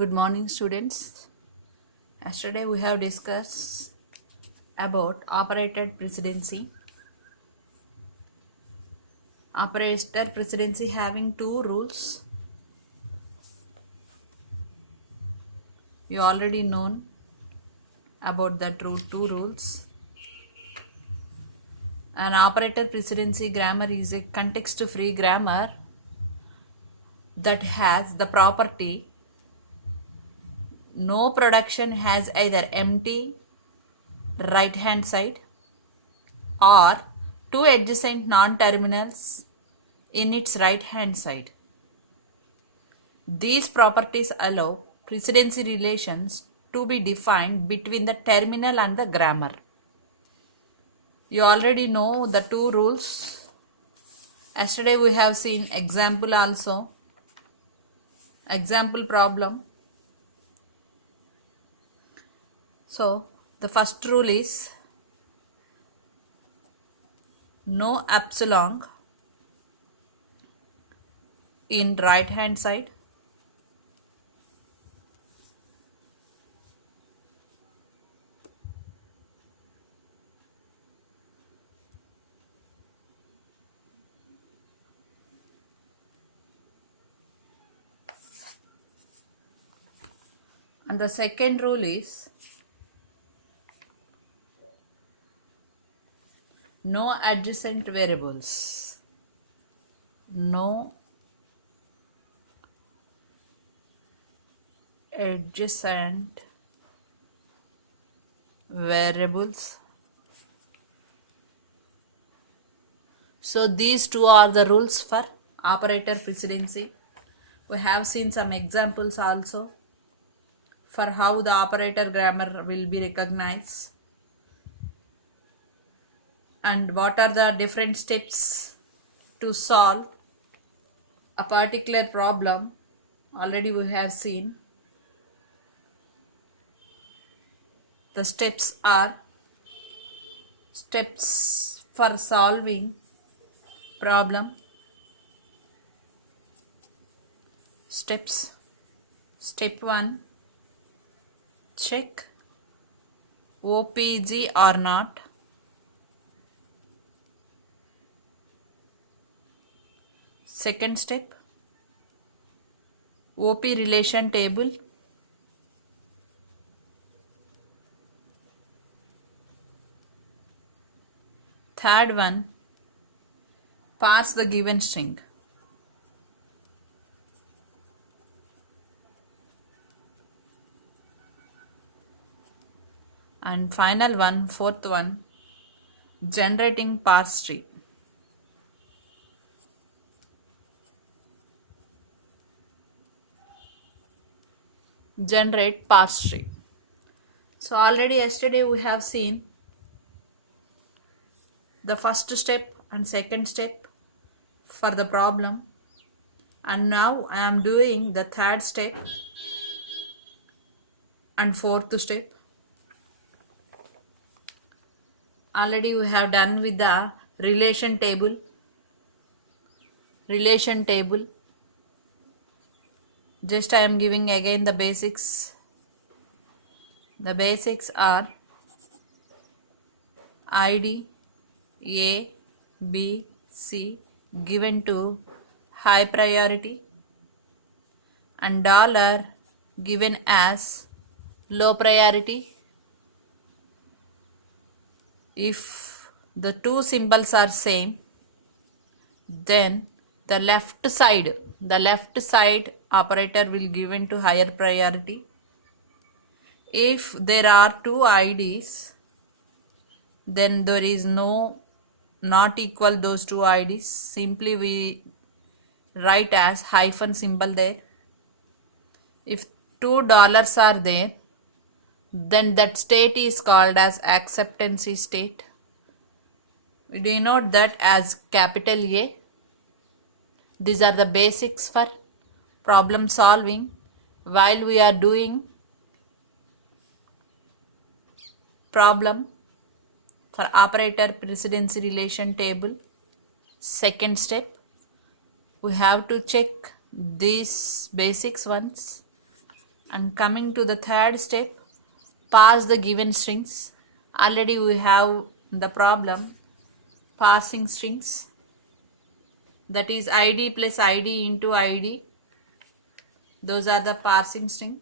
Good morning, students. Yesterday we have discussed about operator precedency. Operator precedency having two rules. You already known about that two rules. An operator precedency grammar is a context-free grammar that has the property no production has either empty right hand side or two adjacent non-terminals in its right hand side. These properties allow precedency relations to be defined between the terminal and the grammar. You already know the two rules. Yesterday we have seen example also. Example problem. So the first rule is no epsilon in right hand side. And the second rule is no adjacent variables. No adjacent variables. So these two are the rules for operator precedency. We have seen some examples also for how the operator grammar will be recognized and what are the different steps to solve a particular problem. Already we have seen. The steps are steps for solving problem. Steps. Step 1, check OPG or not. Second step, OP relation table. Third one, parse the given string. And final one, fourth one, generating parse tree. Generate parse tree. So already yesterday we have seen the first step and second step for the problem, and now I am doing the third step and fourth step. Already we have done with the relation table. Just I am giving again the basics. The basics are ID A, B, C given to high priority and dollar given as low priority. If the two symbols are same, then the left side operator will given to higher priority. If there are two IDs, then there is not equal those two IDs. Simply we write as hyphen symbol there. If $2 are there, then that state is called as acceptancy state. We denote that as capital A. These are the basics for problem solving while we are doing problem for operator precedency relation table. Second step, we have to check these basics once. And coming to the third step, parse the given strings. Already we have the problem parsing strings, that is id plus id into id. Those are the parsing string.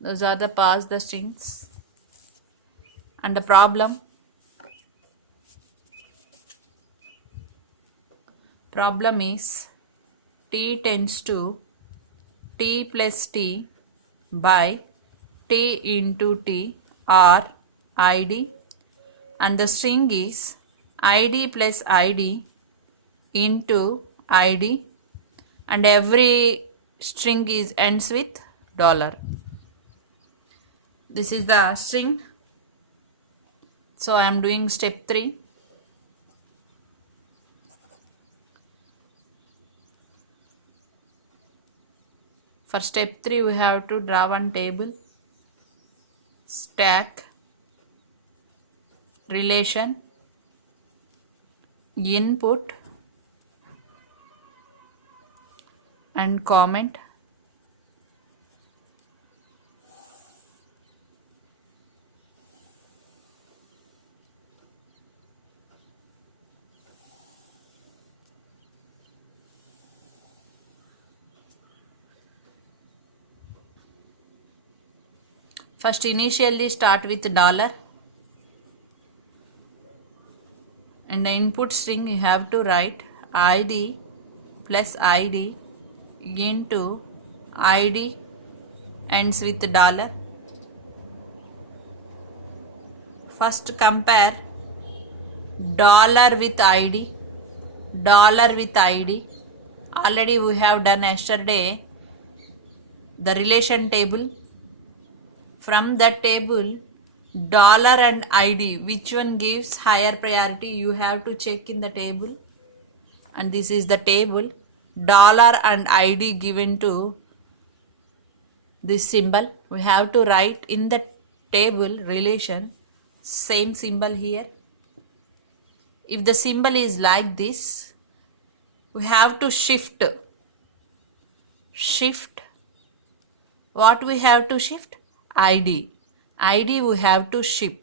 Those are the parse the strings. And the problem is t tends to t plus t by t into t or id, and the string is id plus id into id, and every string is ends with dollar. This is the string. So I am doing step 3. For step 3 we have to draw one table, stack, relation, input and comment. First initially start with dollar, and the input string you have to write id plus id into id ends with dollar. First compare dollar with id, dollar with id. Already we have done yesterday the relation table. From that table, dollar and id, which one gives higher priority, you have to check in the table. And this is the table. Dollar and id given to this symbol. We have to write in the table relation same symbol here. If the symbol is like this, we have to shift. What we have to shift? id we have to shift.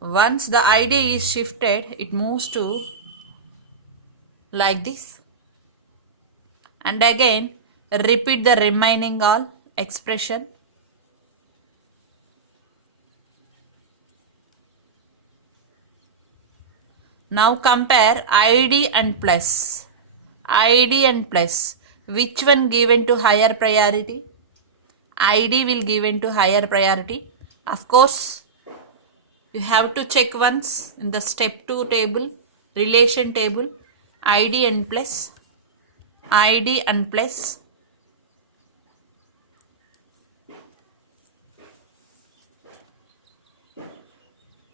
Once the id is shifted, it moves to like this, and again repeat the remaining all expression. Now compare id and plus. Which one given to higher priority? id will given to higher priority. Of course, you have to check once in the step 2 table, relation table, id and plus.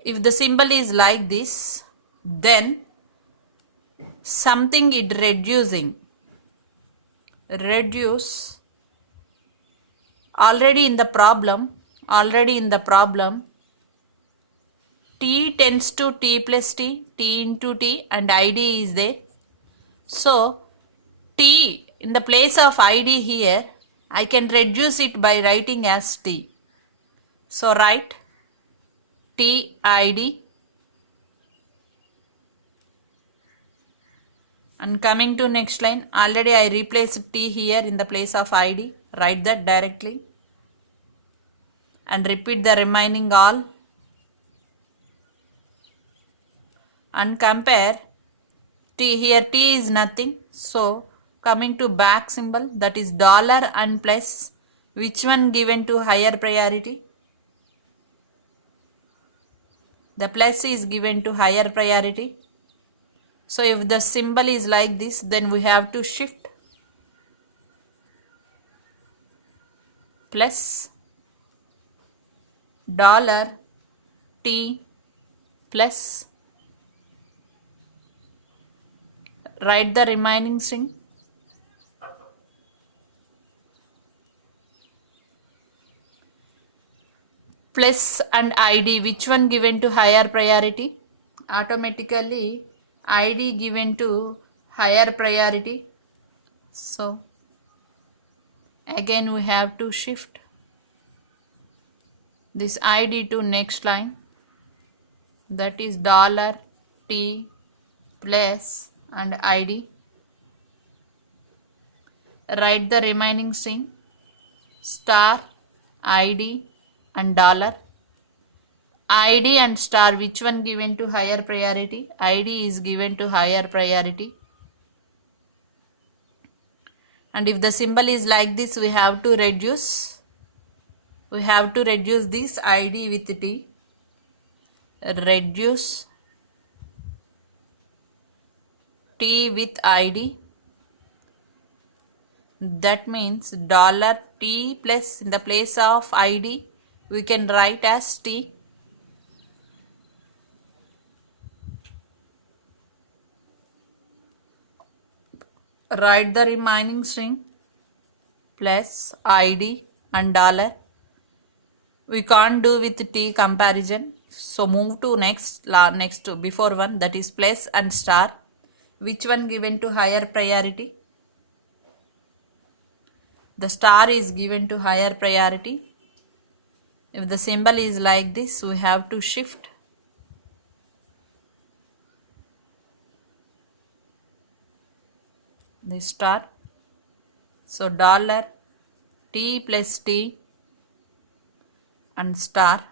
If the symbol is like this, then something is reducing. Reduce. Already in the problem, t tends to t plus t, t into t, and id is there. So t in the place of id here, I can reduce it by writing as t. So write t id, and coming to next line, already I replaced t here in the place of id. Write that directly and repeat the remaining all, and compare t. Here t is nothing, so coming to back symbol, that is dollar and plus, which one given to higher priority? The plus is given to higher priority. So if the symbol is like this, then we have to shift plus dollar t plus, write the remaining string, plus and ID, which one given to higher priority? Automatically ID given to higher priority. So again we have to shift this ID to next line, that is $T plus and ID. Write the remaining string star ID and $. ID and star, which one given to higher priority? ID is given to higher priority. And if the symbol is like this, we have to reduce this ID with T. Reduce T with ID. That means $T plus, in the place of ID we can write as T. Write the remaining string plus ID and $. We can't do with T comparison, so move to next before one, that is plus and star. Which one given to higher priority? The star is given to higher priority. If the symbol is like this, we have to shift the star. So $T plus T and star.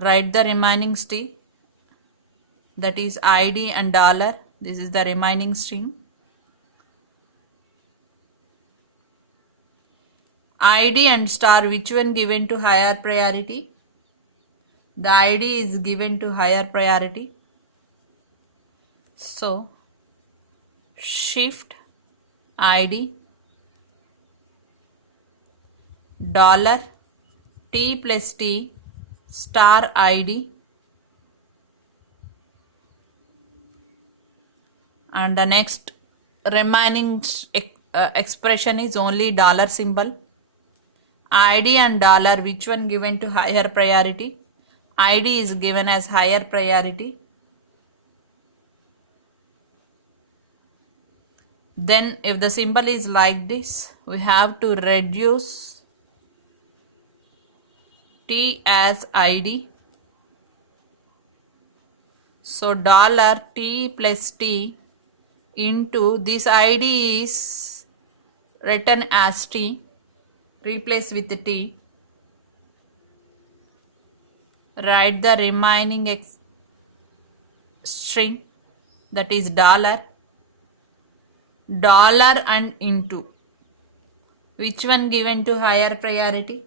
Write the remaining string, that is ID and $. This is the remaining string. ID and star, which one given to higher priority? The ID is given to higher priority. So shift ID $T plus T star ID, and the next remaining expression is only dollar symbol. ID and $, which one given to higher priority? ID is given as higher priority. Then if the symbol is like this, we have to reduce T as ID. So $T plus T into this ID is written as T, replace with T. Write the remaining string, that is $, and into. Which one given to higher priority?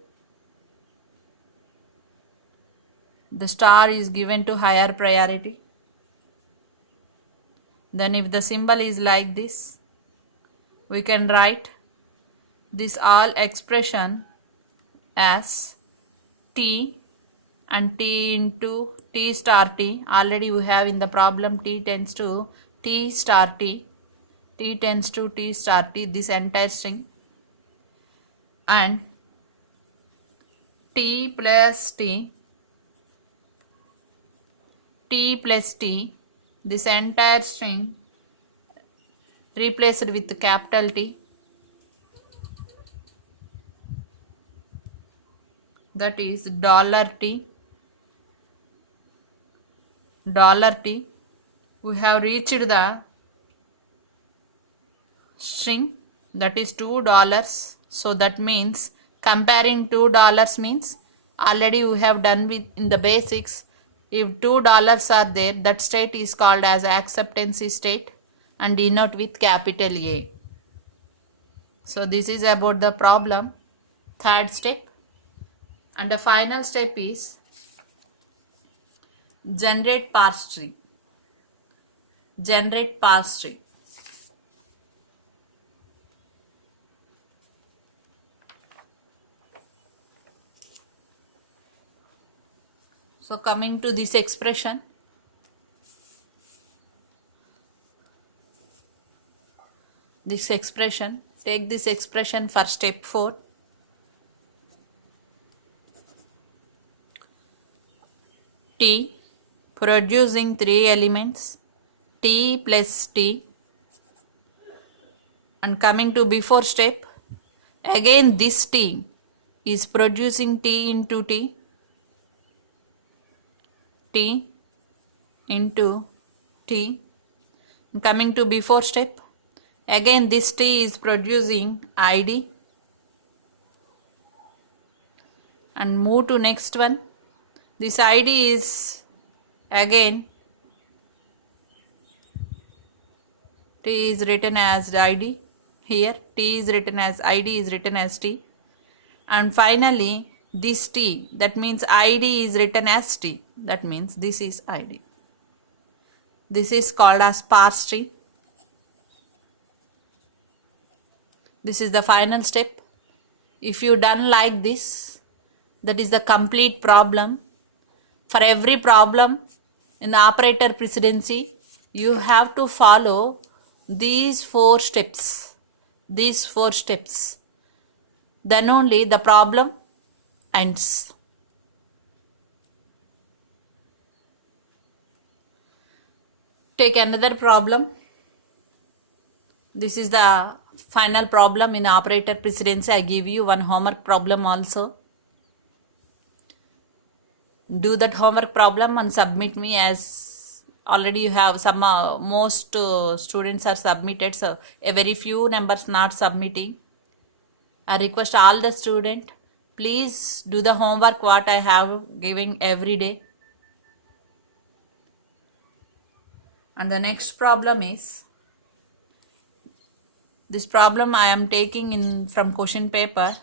The star is given to higher priority. Then if the symbol is like this, we can write this all expression as T and T into T star T. Already we have in the problem T tends to T star T. T tends to T star T, this entire string, and T plus T, T plus T, this entire string replaced with capital T, that is $T. $T. We have reached the string, that is $2. So that means comparing $2 means already we have done with in the basics. If $2 are there, that state is called as acceptancy state and denote with capital A. So this is about the problem, third step. And the final step is generate parse tree. Generate parse tree. So coming to this expression, Take this expression for step 4. T producing 3 elements, T plus T, and coming to before step, again this T is producing T into T, T into T. And coming to before step, again this T is producing ID, and move to next one. This ID is again T is written as ID here, T is written as ID is written as T, and finally this T, that means ID is written as T, that means this is ID. This is called as parse tree. This is the final step. If you done like this, that is the complete problem. For every problem in the operator precedency, you have to follow these 4 steps. These 4 steps. Then only the problem ends. Take another problem. This is the final problem in operator precedency. I give you one homework problem also. Do that homework problem and submit me, as already you have some most students are submitted, so a very few numbers not submitting. I request all the student, please do the homework what I have giving every day. And the next problem is, this problem I am taking from question paper.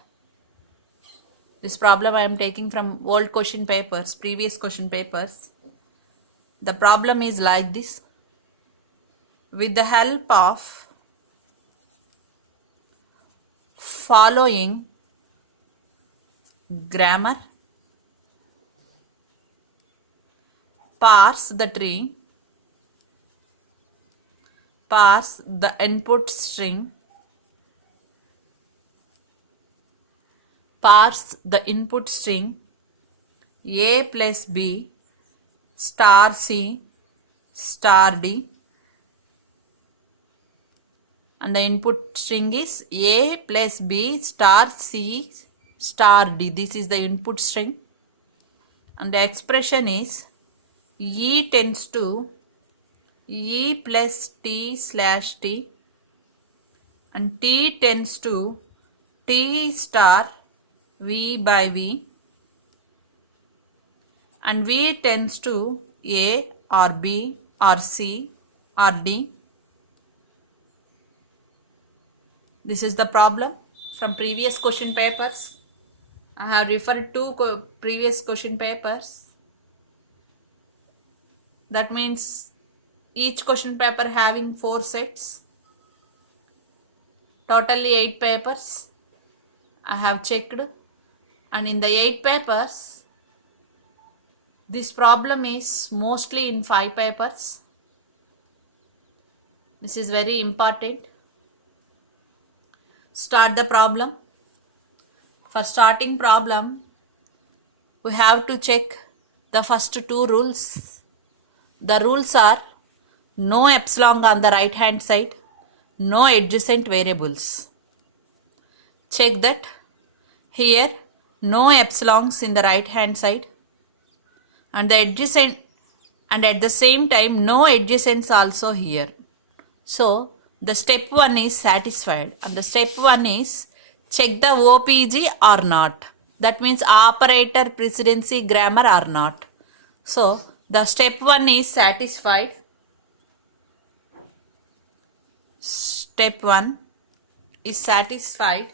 This problem I am taking from old question papers, previous question papers. The problem is like this. With the help of following grammar, parse the tree, parse the input string, parse the input string A plus B star C star D, and the input string is A plus B star C star D. This is the input string, and the expression is E tends to E plus T slash T, and T tends to T star V by V, and V tends to A or B or C or D. This is the problem from previous question papers. I have referred to previous question papers. That means each question paper having 4 sets. Totally 8 papers I have checked, and in the 8 papers, this problem is mostly in 5 papers. This is very important. Start the problem. For starting problem, we have to check the first 2 rules. The rules are no epsilon on the right hand side, no adjacent variables. Check that. Here no epsilons in the right hand side, and the adjacent, and at the same time no adjacents also here. So the step 1 is satisfied, and the step 1 is check the OPG or not. That means operator precedency grammar or not. So the step 1 is satisfied. Step 1 is satisfied.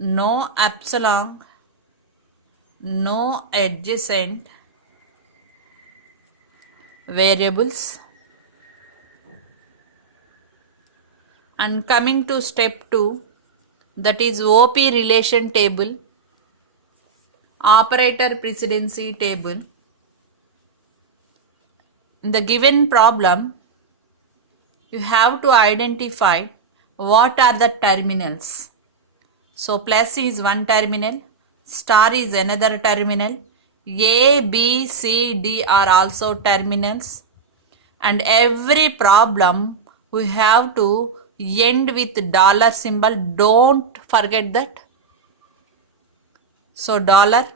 No epsilon, no adjacent variables. And coming to step 2, that is OP relation table. operator precedency table. In the given problem, you have to identify what are the terminals. So plus is one terminal, star is another terminal, A, B, C, D are also terminals, and every problem we have to end with dollar symbol. Don't forget that. So dollar,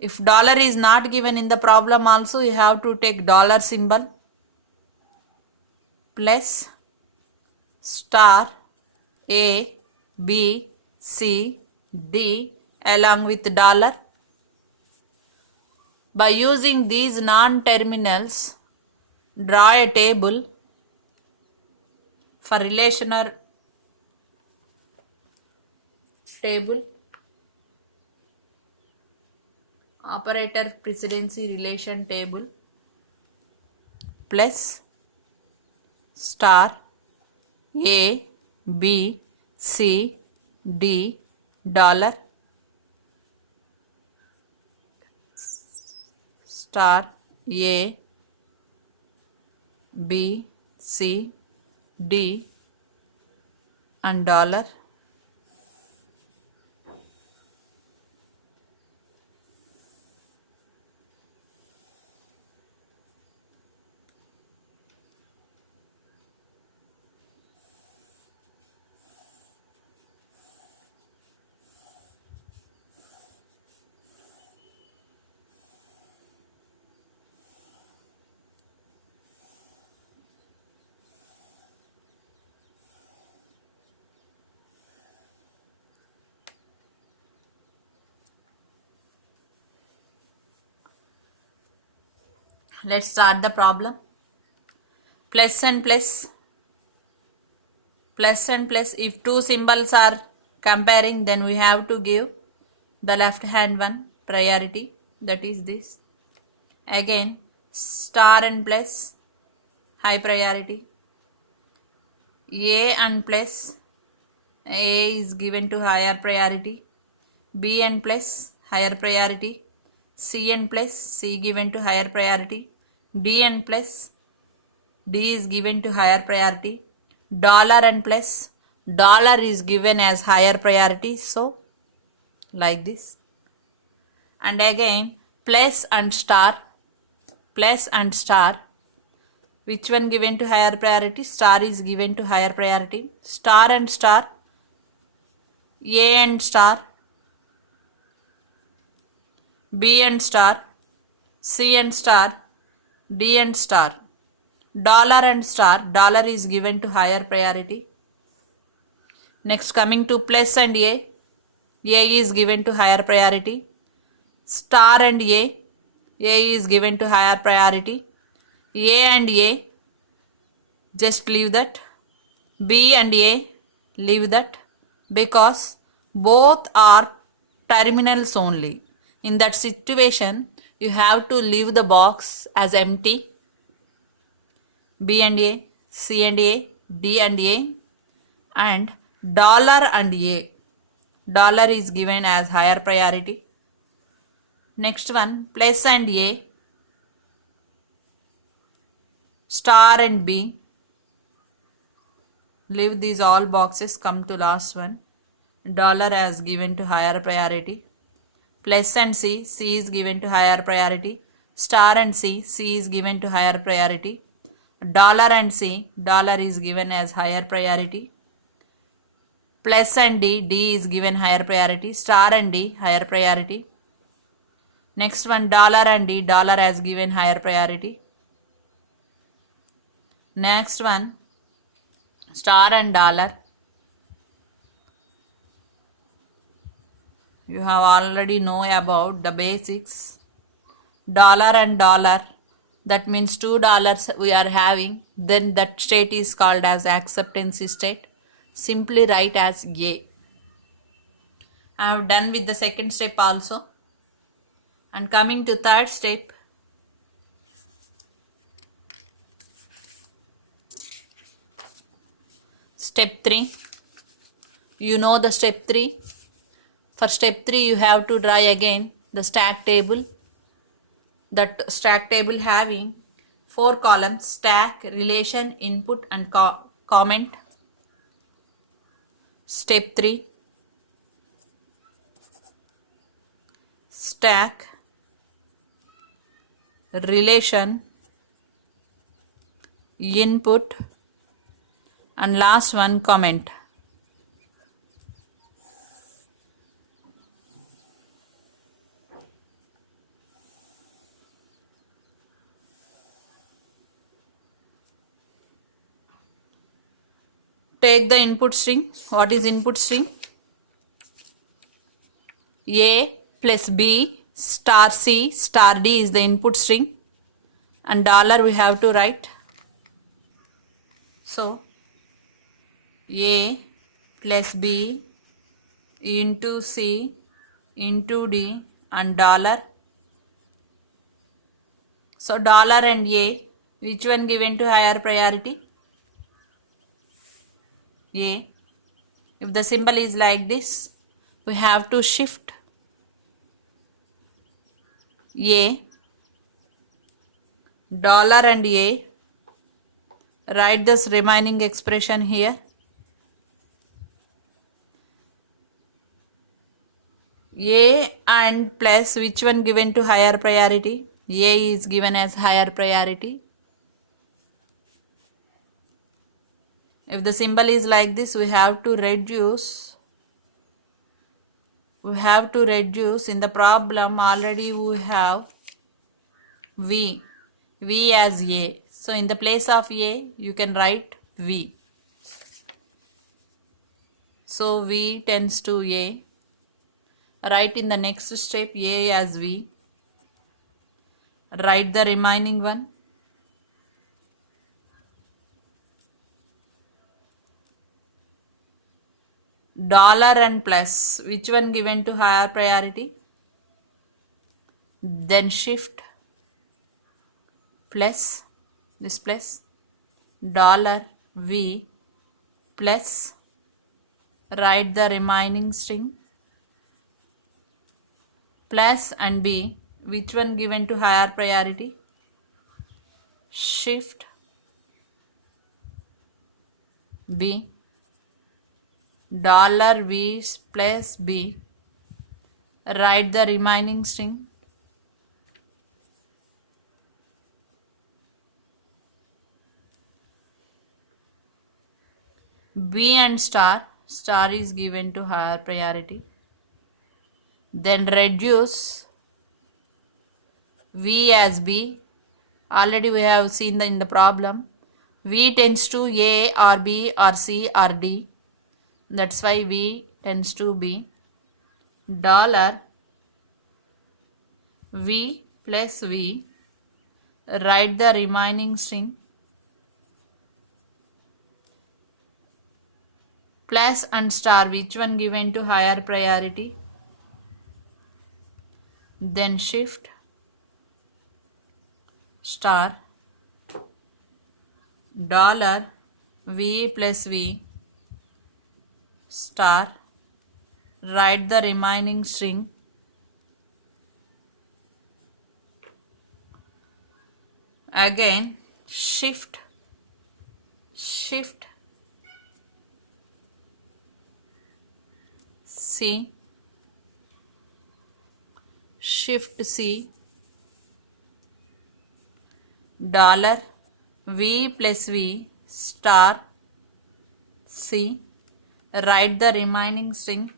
if dollar is not given in the problem also, you have to take dollar symbol, plus star A, B, C, D along with dollar. By using these non-terminals, draw a table for relational table, operator precedency relation table, plus star A, B, C, D, dollar, star A, B, C, D and dollar. Let's start the problem. Plus and plus, plus and plus. If two symbols are comparing, then we have to give the left hand one priority, that is this. Again, star and plus, high priority. A and plus, A is given to higher priority. B and plus, higher priority. C and plus, C given to higher priority. D and plus, D is given to higher priority. Dollar and plus, dollar is given as higher priority. So, like this. And again, plus and star, plus and star. Which one given to higher priority? Star is given to higher priority. Star and star, A and star, B and star, C and star, D and star. Dollar and star, dollar is given to higher priority. Next, coming to plus and A is given to higher priority. Star and A is given to higher priority. A and A, just leave that. B and A, leave that, because both are terminals only. In that situation, you have to leave the box as empty. B and A, C and A, D and A, and dollar and A. Dollar is given as higher priority. Next one, plus and A, star and B. Leave these all boxes, come to last one. Dollar as given to higher priority. Plus and C, C is given to higher priority. Star and C, C is given to higher priority. Dollar and C, dollar is given as higher priority. Plus and D, D is given higher priority. Star and D, higher priority. Next one, dollar and D, dollar as given higher priority. Next one, star and dollar. You have already know about the basics. Dollar and dollar, that means $2 we are having, then that state is called as acceptance state. Simply write as A. I have done with the second step also. And coming to third step, step 3. You know the step 3. For step 3, you have to draw again the stack table. That stack table having 4 columns: stack, relation, input and comment. Step 3, stack, relation, input and last one, comment. Take the input string. What is input string? A plus B star C star D is the input string, and dollar we have to write. So A plus B into C into D and dollar. So dollar and A, which one given to higher priority? A. If the symbol is like this, we have to shift A, dollar and A. Write this remaining expression here. A and plus, which one given to higher priority? A is given as higher priority. If the symbol is like this, we have to reduce. In the problem already we have V as A. So in the place of A, you can write V. So V tends to A. Write in the next step A as V. Write the remaining one. Dollar and plus, which one given to higher priority? Then shift plus, this plus, dollar V plus, write the remaining string, plus and B, which one given to higher priority? Shift B, dollar V plus B, write the remaining string, B and star is given to higher priority. Then reduce V as B. Already we have seen in the problem. V tends to A or B or C or D. That's why V tends to B. Dollar V plus V. Write the remaining string. Plus and star, which one given to higher priority? Then shift star, dollar V plus V star, write the remaining string, again shift C, shift C, dollar V plus V star C, write the remaining string,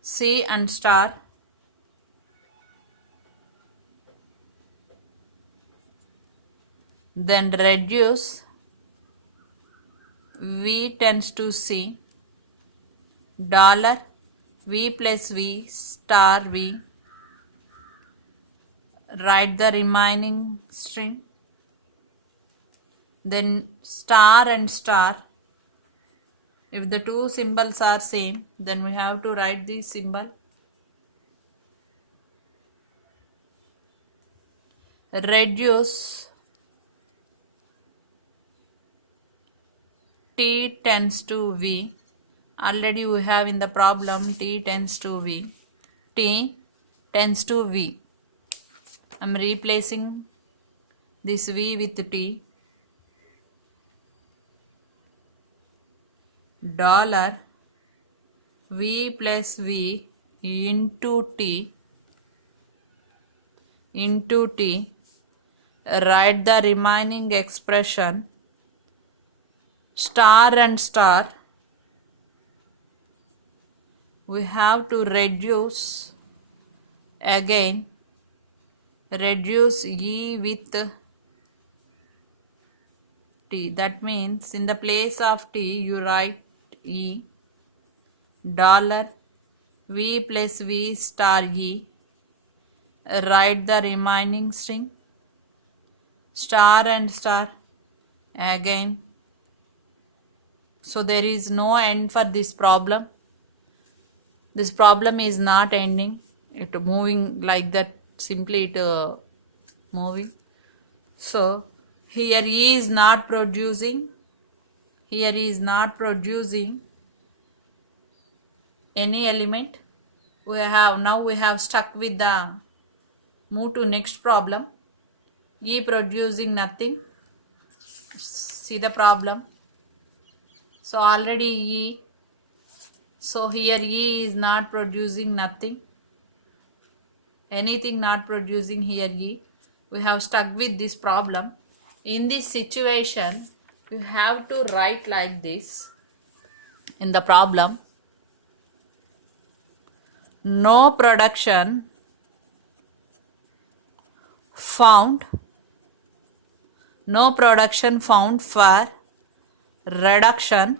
C and star, then reduce V tends to C, dollar V plus V star V, write the remaining string, then star and star. If the two symbols are same, then we have to write the symbol. Reduce T tends to V already we have in the problem t tends to v. T tends to v. I'm replacing this v with t. Dollar v plus v into t write the remaining expression star and star. We have to reduce again, reduce e with t. That means in the place of t you write e. Dollar v plus v star e. Write the remaining string star and star again. So there is no end for this problem. This problem is not ending. It moving like that, simply it moving. So here E is not producing. Here E is not producing any element. We have stuck with the move to next problem. E producing nothing. See the problem. So already E. So here E is not producing nothing. Anything not producing here E. We have stuck with this problem. In this situation, you have to write like this in the problem. No production found. No production found for reduction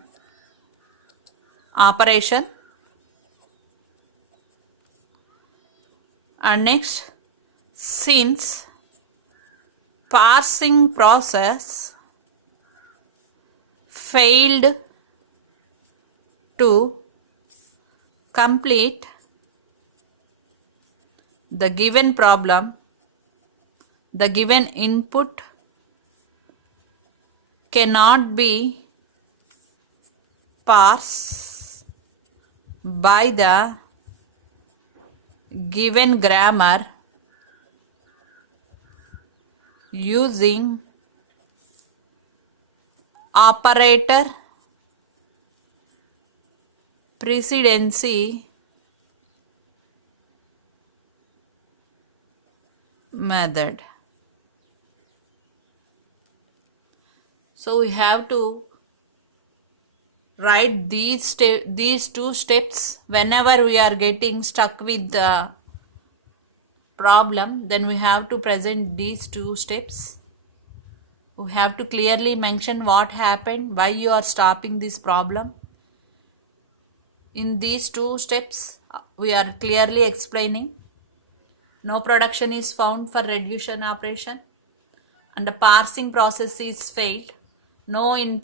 operation. And next, since parsing process failed to complete the given problem, the given input cannot be parsed by the given grammar using operator precedency method. So we have to write these two steps whenever we are getting stuck with the problem. Then we have to present these two steps. We have to clearly mention what happened, why you are stopping this problem. In these two steps we are clearly explaining. No production is found for reduction operation and the parsing process is failed. No